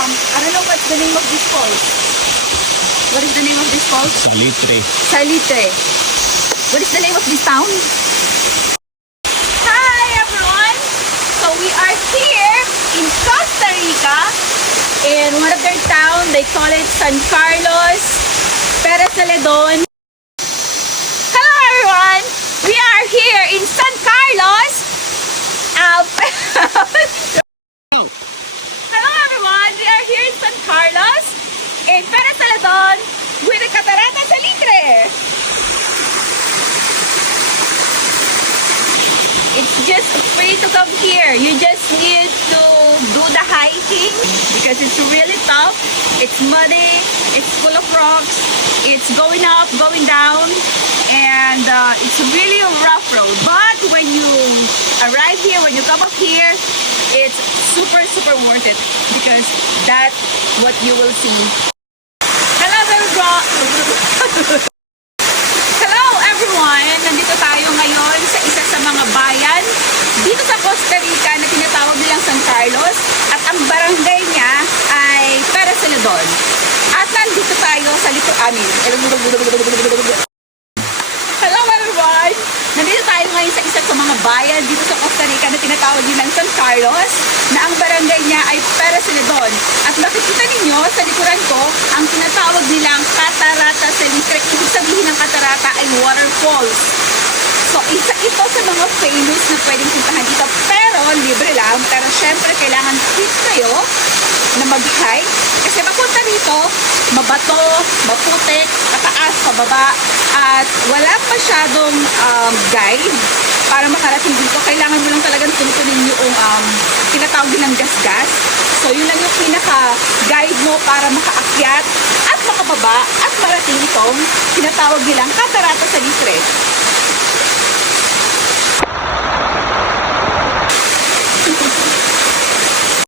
I don't know what's the name of this falls. What is the name of this falls? Salitre. Salitre. What is the name of this town? Hi everyone! So we are here in Costa Rica. In one of their town, they call it San Carlos, Perez Celedon. Hello everyone! We are here in San Carlos. Hello everyone! We are here in San Carlos, in Perez Celedon, with the Catarata Salitre. It's just free to come here. You just need to do the hiking because it's really tough. It's muddy, it's full of rocks, it's going up, going down, and it's really a rough road. But when you arrive here, when you come up here, it's super worth it because that's what you will see. Hello everyone! Hello everyone! Nandito tayo ngayon sa isa sa mga bayan dito sa Costa Rica na tinatawag nilang San Carlos at ang barangay niya ay Perez Celedon. At nandito tayo sa amin. Hello everyone! Nandito tayo ngayon sa isa sa mga bayan dito sa Costa Rica na tinatawag nilang San Carlos na ang barangay niya ay Perez Celedon. At makikita ninyo sa likuran ko ang tinatawag nilang Catarata Salitre. Ibig sabihin ng Catarata ay waterfalls. So, isa ito sa mga famous na pwedeng puntahan dito. Pero, libre lang. Pero, syempre, kailangan fit kayo na mag-hike. Kasi mapunta dito, mabato, maputik, pataas, pababa. At walang masyadong guide para makarating dito. Kailangan mo lang talagang tunutunin yung tinatawag nilang gas-gas. So, yun lang yung pinaka-guide mo para makaakyat at makababa at marating itong tinatawag nilang Catarata Salitre.